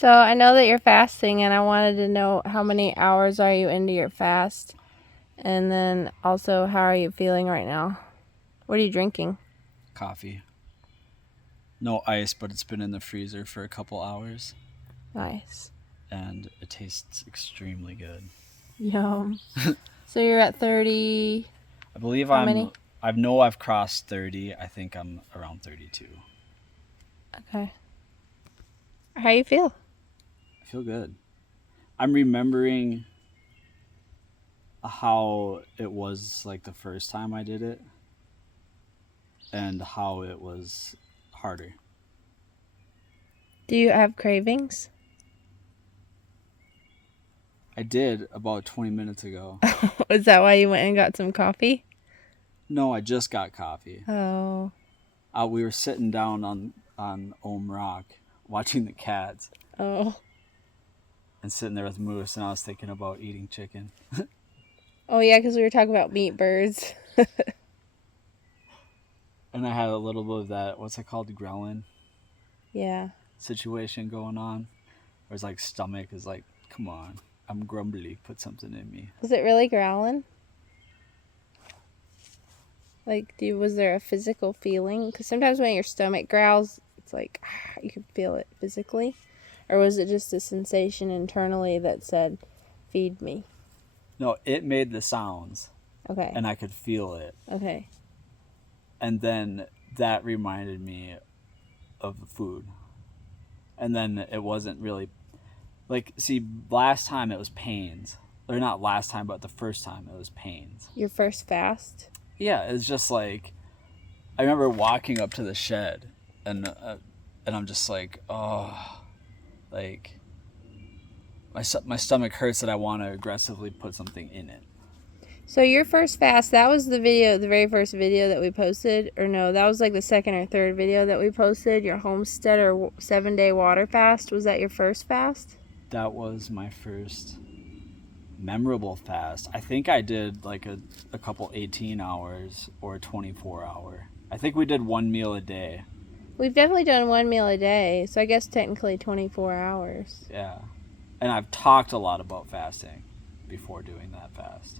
So I know that you're fasting, and I wanted to know how many hours are you into your fast? And then also, how are you feeling right now? What are you drinking? Coffee. No ice, but it's been in the freezer for a couple hours Nice. and it tastes extremely good. Yum. So you're at 30. I believe How many? I know I've crossed 30. I think I'm around 32. Okay. How you feel? I feel good. I'm remembering how it was like the first time I did it and how it was harder. Do you have cravings? I did about 20 minutes ago. Is that why you went and got some coffee? No, I just got coffee. Oh. We were sitting down on Ohm Rock watching the cats Oh. and sitting there with Moose, and I was thinking about eating chicken. Oh, yeah, because we were talking about meat birds. And I had a little bit of that, what's it called, ghrelin Yeah. situation going on. Where it's like stomach is like, come on, I'm grumbly, put something in me. Was it really growling? Like, was there a physical feeling? Because sometimes when your stomach growls, it's like, you can feel it physically. Or was it just a sensation internally that said, feed me? No, it made the sounds Okay. and I could feel it. Okay. And then that reminded me of the food. And then it wasn't really like, see, last time it was pains. Or not last time, but the first time it was pains. Your first fast? Yeah, it's just like I remember walking up to the shed and I'm just like, oh, like my stomach hurts that I want to aggressively put something in it. So your first fast, that was the very first video that we posted. Or no, that was like the second or third video that we posted. Your homestead or 7-day water fast. Was that your first fast? That was my first memorable fast. I think I did like a couple 18 hours or a 24 hour. I think we did one meal a day. We've definitely done one meal a day. So I guess technically 24 hours. Yeah. And I've talked a lot about fasting before doing that fast.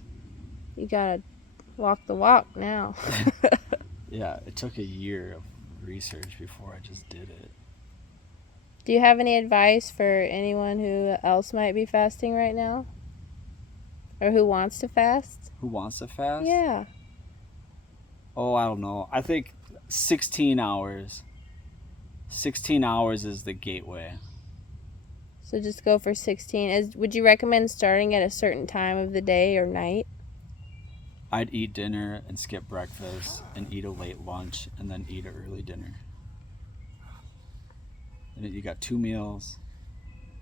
You gotta walk the walk now. Yeah, it took a year of research before I just did it. Do you have any advice for anyone who else might be fasting right now? Or who wants to fast? Who wants to fast? Yeah. Oh, I don't know. I think 16 hours. 16 hours is the gateway. So just go for 16. Would you recommend starting at a certain time of the day or night? I'd eat dinner and skip breakfast and eat a late lunch and then eat an early dinner. And then you got 2 meals.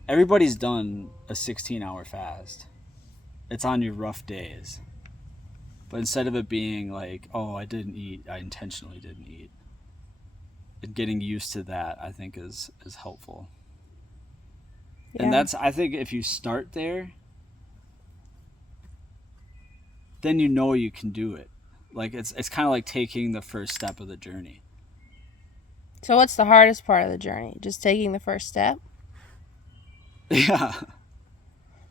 Everybody's done a 16-hour fast. It's on your rough days. But instead of it being like, oh, I didn't eat, I intentionally didn't eat. And getting used to that, I think, is helpful. Yeah. And that's, I think, if you start there, then you know you can do it. Like it's kind of like taking the first step of the journey. So what's the hardest part of the journey? Just taking the first step? Yeah.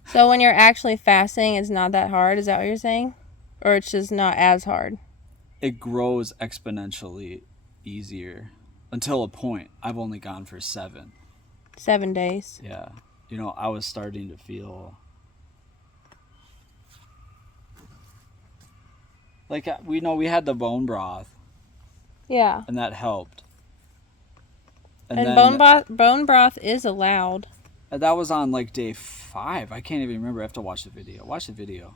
So when you're actually fasting, it's not that hard? Is that what you're saying? Or it's just not as hard? It grows exponentially easier until a point. I've only gone for 7. 7 days. Yeah. You know, I was starting to feel like we had the bone broth Yeah. and that helped. And then bone broth is allowed. that was on like day 5. I can't even remember. I have to watch the video. Watch the video.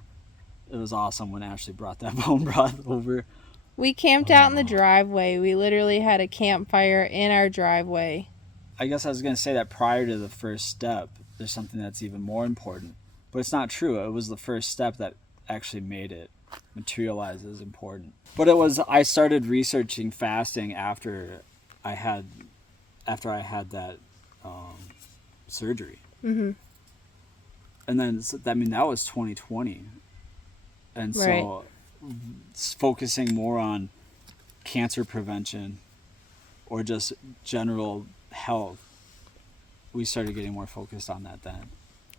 It was awesome when Ashley brought that bone broth over. We camped out in the driveway. We literally had a campfire in our driveway. I guess I was going to say that prior to the first step, there's something that's even more important. But it's not true. It was the first step that actually made it materialize as important. But I started researching fasting after I had that surgery. Mm-hmm. And then, that was 2020. And so focusing more on cancer prevention or just general health we started getting more focused on that then.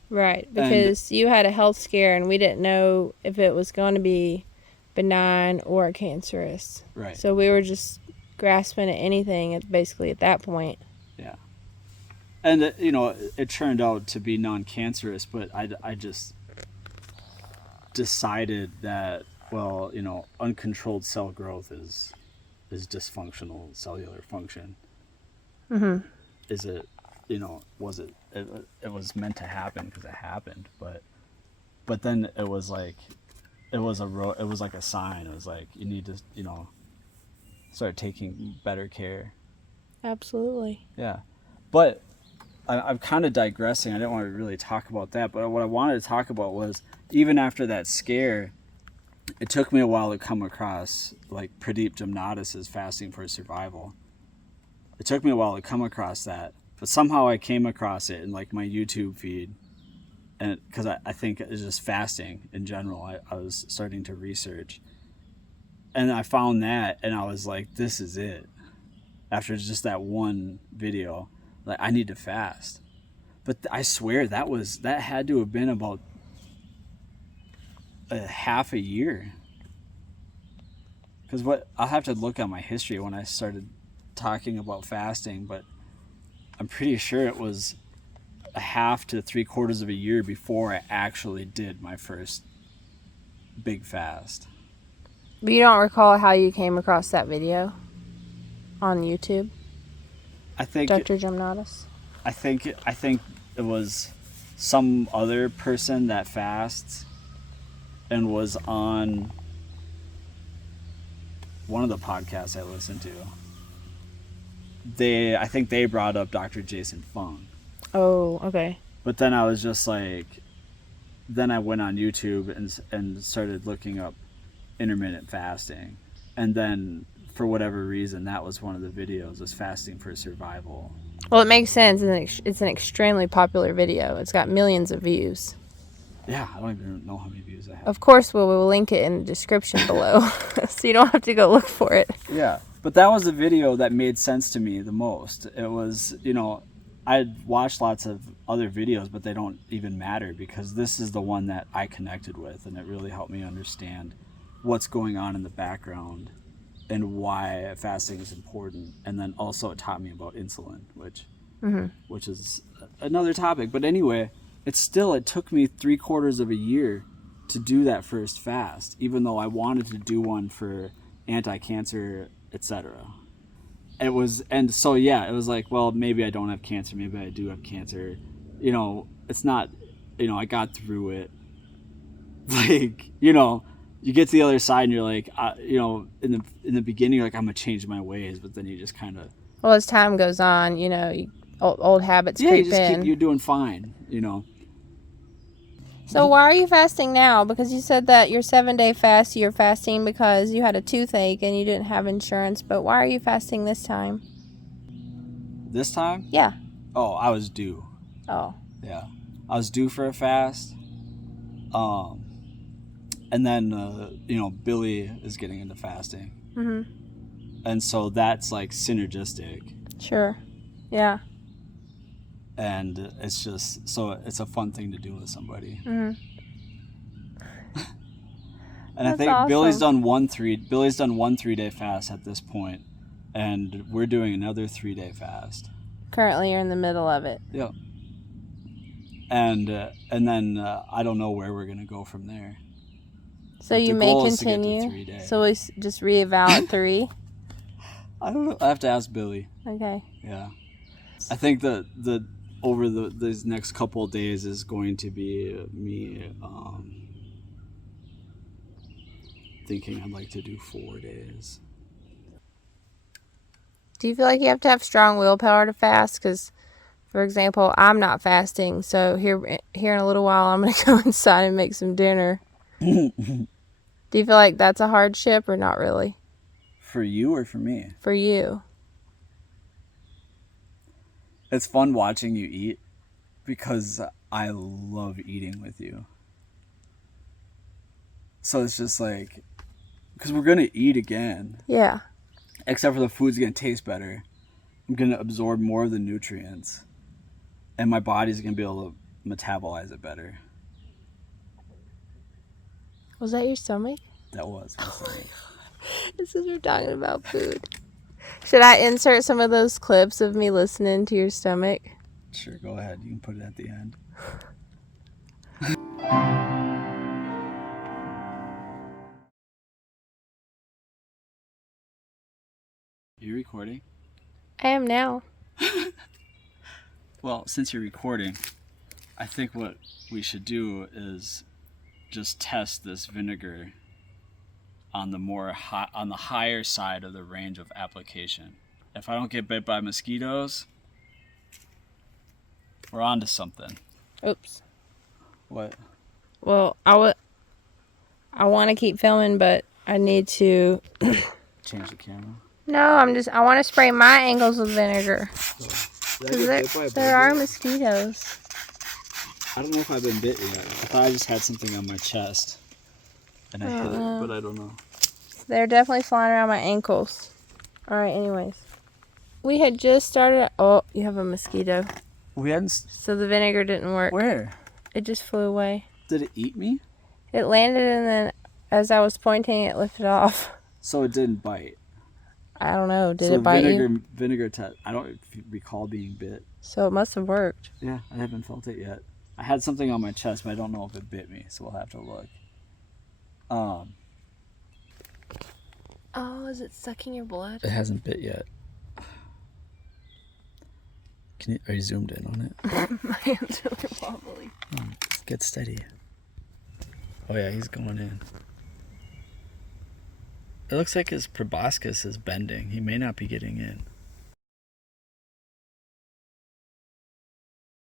Right, because you had a health scare and we didn't know if it was going to be benign or cancerous. Right. So we were just grasping at anything basically at that point. Yeah. And, you know, it turned out to be non-cancerous, but I just decided that, well, you know, uncontrolled cell growth is dysfunctional cellular function. Mm-hmm. Is it, you know, was it was meant to happen because it happened, but then it was like it was like a sign. It was like you need to, you know, start taking better care. Absolutely. Yeah, but I'm kind of digressing. I didn't want to really talk about that, but what I wanted to talk about was even after that scare, it took me a while to come across like Pradeep Jamnatis's fasting for survival. It took me a while to come across that, but somehow I came across it in like my YouTube feed, and because I think it's just fasting in general. I was starting to research, and I found that, and I was like, this is it. After just that one video, like I need to fast. But I swear that had to have been about a half a year. Because I'll have to look at my history when I started talking about fasting, but I'm pretty sure it was a half to 3/4 of a year before I actually did my first big fast. But you don't recall how you came across that video on YouTube? I think Dr. Jamnatis? I think it was some other person that fasts and was on one of the podcasts I listened to. I think they brought up Dr. Jason Fung. Oh, okay. But then I was just like, then I went on YouTube and started looking up intermittent fasting, and then for whatever reason that was one of the videos, was fasting for survival. Well, it makes sense. It's an extremely popular video. It's got millions of views. Yeah, I don't even know how many views I have. Of course, we'll link it in the description below, so you don't have to go look for it. Yeah, but that was the video that made sense to me the most. It was, you know, I'd watched lots of other videos, but they don't even matter because this is the one that I connected with, and it really helped me understand what's going on in the background and why fasting is important. And then also it taught me about insulin, which is another topic. But anyway, it took me 3/4 of a year to do that first fast, even though I wanted to do one for anti-cancer, etc. It was like, well, maybe I don't have cancer, maybe I do have cancer. You know, it's not, you know, I got through it. Like, you know, you get to the other side and you're like, you know, in the beginning, you're like, I'm gonna change my ways, but then you just kind of. Well, as time goes on, you know, old habits creep in. You're doing fine, you know. So why are you fasting now? Because you said that your 7-day fast, you're fasting because you had a toothache and you didn't have insurance. But why are you fasting this time? This time? Yeah. Oh, I was due. Oh. Yeah, I was due for a fast. And then, you know, Billy is getting into fasting. Mm-hmm. And so that's like synergistic. Sure. Yeah. And it's just, so it's a fun thing to do with somebody. Mm-hmm. And I think awesome. Billy's done one 3-day fast at this point, and we're doing another 3-day fast. Currently, you're in the middle of it. Yeah. And then I don't know where we're gonna go from there. So you may continue. So we just reeval at 3. I don't know. I have to ask Billy. Okay. Yeah. I think the over these next couple of days is going to be me thinking I'd like to do 4 days. Do you feel like you have to have strong willpower to fast? Because, for example, I'm not fasting, so here in a little while I'm going to go inside and make some dinner. Do you feel like that's a hardship or not really? For you or for me? For you. It's fun watching you eat because I love eating with you. So it's just like, because we're going to eat again. Yeah. Except for the food's going to taste better. I'm going to absorb more of the nutrients. and my body's gonna be able to metabolize it better. Was that your stomach? That was my stomach. This is we're talking about food. Should I insert some of those clips of me listening to your stomach? Sure, go ahead. You can put it at the end. You recording? I am now. Well, since you're recording, I think what we should do is just test this vinegar on the higher side of the range of application. If I don't get bit by mosquitoes, we're on to something. Oops. What? Well, I want to keep filming, but I need to. Change the camera. No, I want to spray my ankles with vinegar. There are mosquitoes. I don't know if I've been bit yet. I thought I just had something on my chest. And I hit it, but I don't know. They're definitely flying around my ankles. Alright, anyways. We had just started. Oh, you have a mosquito. We hadn't. So the vinegar didn't work. Where? It just flew away. Did it eat me? It landed and then as I was pointing, it lifted off. So it didn't bite. I don't know. Did it bite you? Vinegar test. I don't recall being bit. So it must have worked. Yeah, I haven't felt it yet. I had something on my chest, but I don't know if it bit me, so we'll have to look. Oh, is it sucking your blood? It hasn't bit yet. Are you zoomed in on it? My hands are wobbly. Get steady. Oh yeah, he's going in. It looks like his proboscis is bending. He may not be getting in.